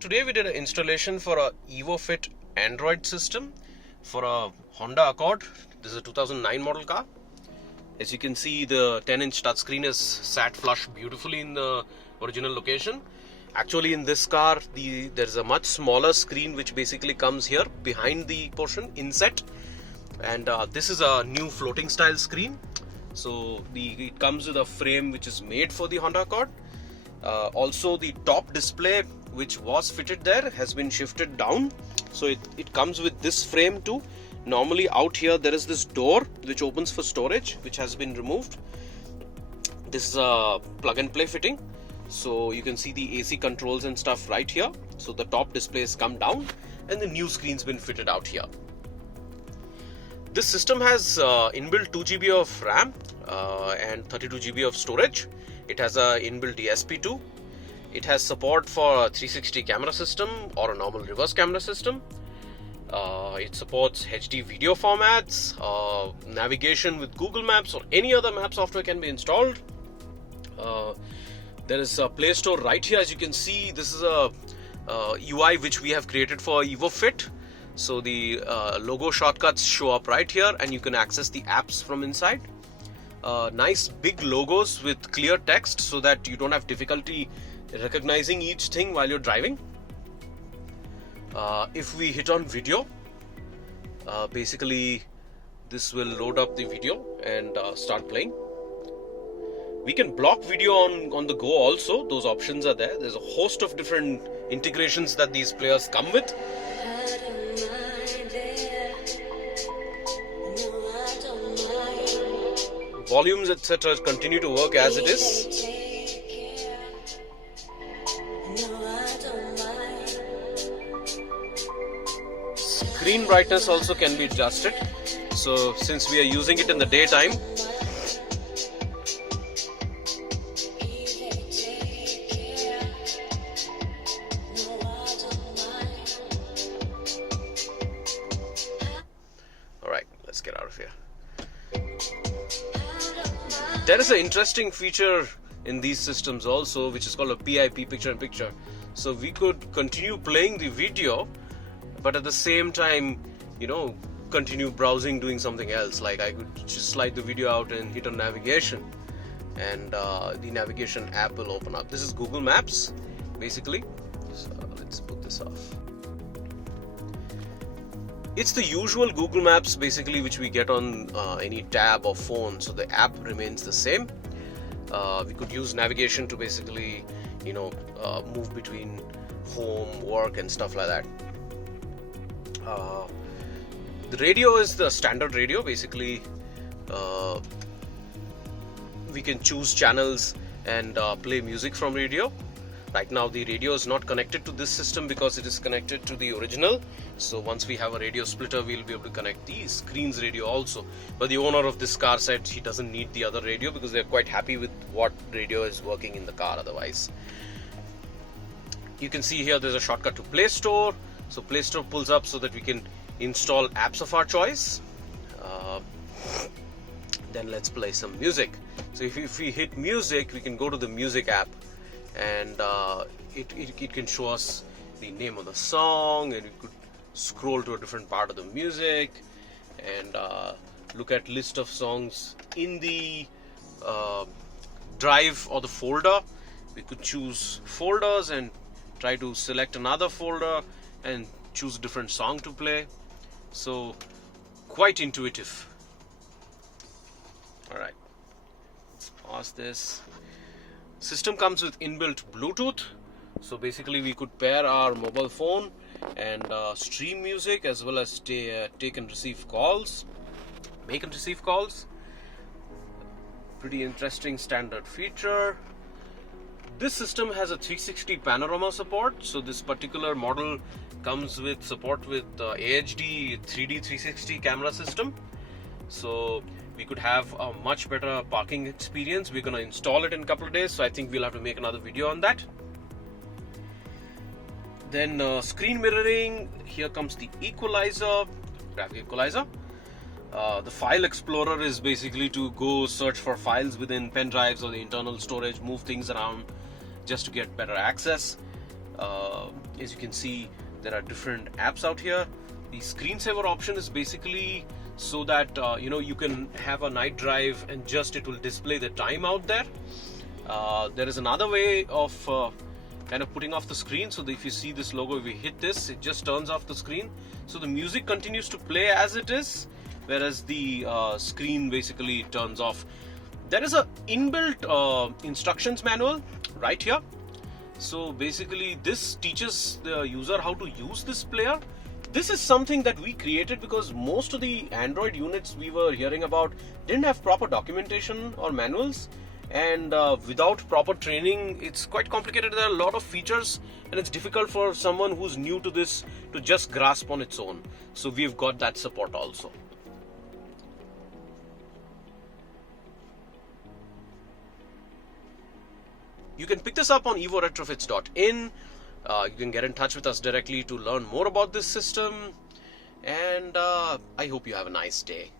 Today we did an installation for a EVO FIT Android system for a Honda Accord. This is a 2009 model car. As you can see, the 10-inch touchscreen is sat flush beautifully in the original location. Actually, in this car, there's a much smaller screen which basically comes here behind the portion inset, and this is a new floating style screen. So it comes with a frame which is made for the Honda Accord. Also, the top display which was fitted there has been shifted down, so it comes with this frame too. Normally out here there is this door which opens for storage, which has been removed. This is a plug and play fitting, so you can see the AC controls and stuff right here. So the top display has come down and the new screen's been fitted out here. This system has inbuilt 2 GB of RAM and 32 GB of storage. It has a inbuilt DSP too. It has support for a 360 camera system or a normal reverse camera system. It supports HD video formats, navigation with Google Maps or any other map software can be installed. There is a Play Store right here. As you can see, this is a UI which we have created for EVO FIT. So the logo shortcuts show up right here and you can access the apps from inside. Nice big logos with clear text so that you don't have difficulty recognizing each thing while you're driving. If we hit on video, basically this will load up the video and start playing. We can block video on the go also. Those options are there. There's a host of different integrations that these players come with. Volumes etc. continue to work as it is. Screen brightness also can be adjusted. So since we are using it in the daytime, alright, let's get out of here. There is an interesting feature in these systems also, which is called a PIP, picture in picture. So we could continue playing the video, but at the same time, continue browsing, doing something else. Like I could just slide the video out and hit on navigation, and the navigation app will open up. This is Google Maps, basically. So let's put this off. It's the usual Google Maps basically which we get on any tab or phone, so the app remains the same. We could use navigation to basically move between home, work and stuff like that. The radio is the standard radio. Basically we can choose channels and play music from radio. Right now the radio is not connected to this system because it is connected to the original. So once we have a radio splitter, we'll be able to connect the screen's radio also. But the owner of this car said he doesn't need the other radio because they're quite happy with what radio is working in the car otherwise. You can see here there's a shortcut to Play Store. So Play Store pulls up so that we can install apps of our choice. Then let's play some music. So if we hit music, we can go to the music app, and it can show us the name of the song, and we could scroll to a different part of the music and look at list of songs in the drive or the folder. We could choose folders and try to select another folder and choose a different song to play. So quite intuitive. Alright, pause this. System comes with inbuilt Bluetooth, so basically we could pair our mobile phone and stream music as well as take and receive calls, make and receive calls. Pretty interesting standard feature. This system has a 360 panorama support, so this particular model comes with support with AHD 3D 360 camera system. So we could have a much better parking experience. We're going to install it in a couple of days, so I think we'll have to make another video on that. Then screen mirroring. Here comes the equalizer, graphic equalizer. The file explorer is basically to go search for files within pen drives or the internal storage, move things around just to get better access. As you can see, there are different apps out here. The screensaver option is basically so that you can have a night drive and just it will display the time out there. There is another way of kind of putting off the screen, so that if you see this logo, if we hit this, it just turns off the screen, so the music continues to play as it is, whereas the screen basically turns off. There is a inbuilt instructions manual right here. So basically this teaches the user how to use this player. This is something that we created because most of the Android units we were hearing about didn't have proper documentation or manuals, and without proper training it's quite complicated. There are a lot of features and it's difficult for someone who's new to this to just grasp on its own. So we've got that support also. You can pick this up on evoretrofits.in. You can get in touch with us directly to learn more about this system, and I hope you have a nice day.